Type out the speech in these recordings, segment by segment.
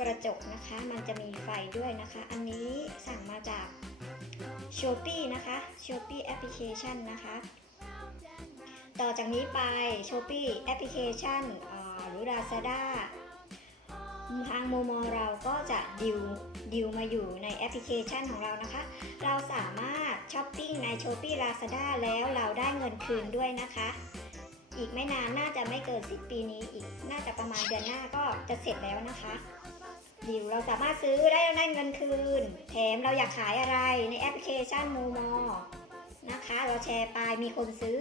กระจกนะคะ มันจะมีไฟด้วยนะคะ อันนี้สั่งมาจาก s h o p e e นะคะ s h o p e e แอปพลิเคชันนะคะ ต่อจากนี้ไป s h o p e e แอปพลิเคชันหรือ Lazada ทางโมโมเราก็จะดิวดิวมาอยู่ในแอปพลิเคชันของเรานะคะ เราสามารถช้อปปิ้งใน s h o p e e Lazada แล้วเราได้เงินคืนด้วยนะคะ อีกไม่นานน่าจะไม่เกินสิ้นปีนี้อีก น่าจะประมาณเดือนหน้าก็จะเสร็จแล้วนะคะ ดิวเราสามารถซื้อได้ได้เงินคืน แถมเราอยากขายอะไรในแอปพลิเคชันโมโมนะคะ เราแชร์ไปมีคนซื้อ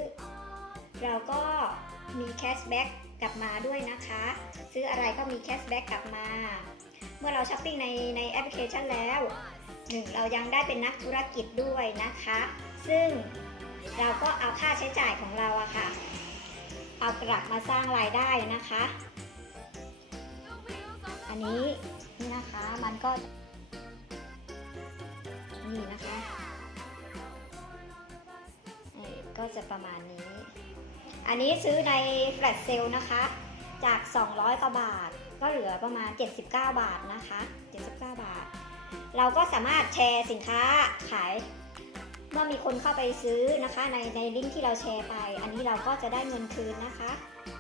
เราก็มีแคชแบ็กกลับมาด้วยนะคะ ซื้ออะไรก็มีแคชแบ็กกลับมา เมื่อเราช้อปปิ้งในในแอปพลิเคชันแล้วหนึ่งเรายังได้เป็นนักธุรกิจด้วยนะคะ ซึ่งเราก็เอาค่าใช้จ่ายของเราอะค่ะ เอากลับมาสร้างรายได้นะคะ อันนี้ นี่นะคะ มันก็ นี่นะคะนี่ก็จะประมาณนี้ อันนี้ซื้อในแฟลชเซลนะคะ จาก 200กว่าบาท ก็เหลือประมาณ 79 บาทนะคะ 79 บาท เราก็สามารถแชร์สินค้าขายเมื่อมีคนเข้าไปซื้อนะคะ ในในลิงก์ที่เราแชร์ไป อันนี้เราก็จะได้เงินคืนนะคะ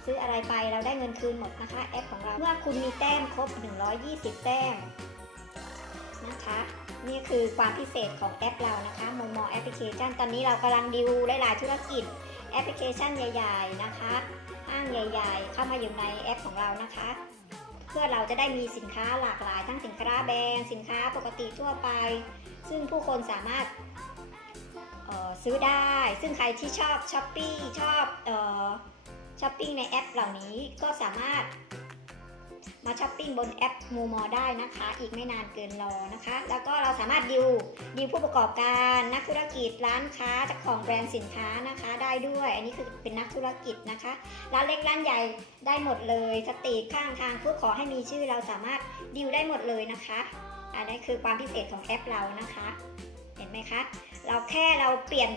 ซื้ออะไรไปเราได้เงินคืนหมดนะคะแอปของเรา เมื่อคุณมีแต้มครบ 120 แต้มนะคะ นี่คือความพิเศษของแอปเรานะคะมมแอปพลิเคชัน ตอนนี้เรากำลังดิวหลายๆธุรกิจแอปพลิเคชันใหญ่ ๆ นะคะห้างใหญ่ ๆ เข้ามาอยู่ในแอปของเรานะคะ เพื่อเราจะได้มีสินค้าหลากหลายทั้งสินค้าแบรนด์สินค้าปกติทั่วไป ซึ่งผู้คนสามารถเออซื้อได้ ซึ่งใครที่ชอบช้อปปี้ชอบเออ ช้อปปิ้งในแอปเหล่านี้ก็สามารถ มาช้อปปิ้งบนแอปมูมอได้นะคะ อีกไม่นานเกินรอนะคะ แล้วก็เราสามารถดิวดิวผู้ประกอบการนักธุรกิจร้านค้าเจ้าของแบรนด์สินค้านะคะ ได้ด้วย อันนี้คือเป็นนักธุรกิจนะคะร้านเล็กร้านใหญ่ได้หมดเลยสตรีทข้างทางเพื่อขอให้มีชื่อเราสามารถดิวได้หมดเลยนะคะอันนี้คือความพิเศษของแอปเรานะคะ เห็นไหมคะ เราแค่เราเปลี่ยน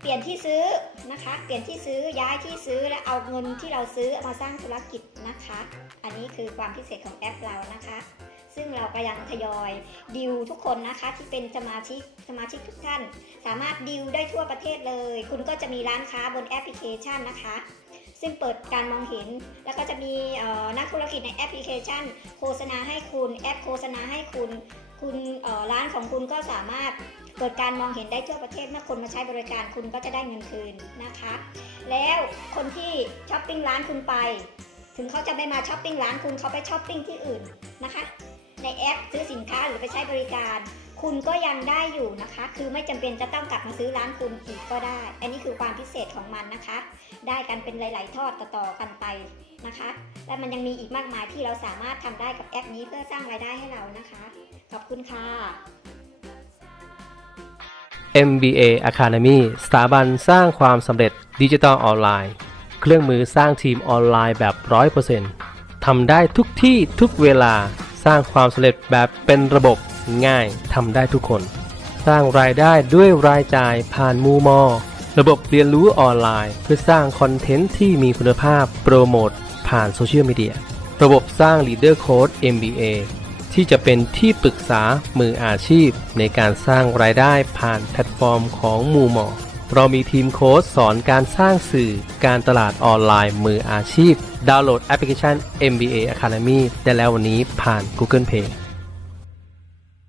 เปลี่ยนที่ซื้อนะคะ เปลี่ยนที่ซื้อย้ายที่ซื้อและเอาเงินที่เราซื้อมาสร้างธุรกิจนะคะ อันนี้คือความพิเศษของแอปเรานะคะ ซึ่งเราก็ยังทยอยดิวทุกคนนะคะที่เป็นสมาชิกสมาชิกทุกท่าน สามารถดิวได้ทั่วประเทศเลย คุณก็จะมีร้านค้าบนแอปพลิเคชันนะคะ ซึ่งเปิดการมองเห็น แล้วก็จะมีนักธุรกิจในแอปพลิเคชัน โฆษณาให้คุณแอปโฆษณาให้คุณคุณร้านของคุณก็สามารถเปิดการมองเห็นได้ทั่วประเทศเมื่อคนมาใช้บริการคุณก็จะได้เงินคืนนะคะ แล้วคนที่ช้อปปิ้งร้านคุณไป ถึงเขาจะไม่มาช้อปปิ้งร้านคุณเขาไปช้อปปิ้งที่อื่นนะคะ ในแอปซื้อสินค้าหรือไปใช้บริการ คุณก็ยังได้อยู่นะคะ คือไม่จำเป็นจะต้องกลับมาซื้อร้านคุณอีกก็ได้ อันนี้คือความพิเศษของมันนะคะ ได้กันเป็นหลาย ๆ ทอดต่อๆกันไปนะคะ และมันยังมีอีกมากมายที่เราสามารถทำได้กับแอปนี้เพื่อสร้างรายได้ให้เรานะคะ ขอบคุณค่ะ MBA Academy สถาบันสร้างความสำเร็จดิจิทัลออนไลน์ เครื่องมือสร้างทีมออนไลน์แบบ 100%ทำได้ทุกที่ทุกเวลาสร้างความสำเร็จแบบเป็นระบบ ง่ายทำได้ทุกคน สร้างรายได้ด้วยรายจ่ายผ่านมูมอ ระบบเรียนรู้ออนไลน์ เพื่อสร้างคอนเทนต์ที่มีคุณภาพโปรโมทผ่านโซเชียลมีเดียระบบสร้าง Leader Code MBA ที่จะเป็นที่ปรึกษามืออาชีพ ในการสร้างรายได้ผ่านแพลตฟอร์มของมูมอเรามีทีมโค้ชสอนการสร้างสื่อการตลาดออนไลน์มืออาชีพ ดาวน์โหลดแอปพลิเคชัน MBA Academy ได้แล้ววันนี้ผ่าน Google Play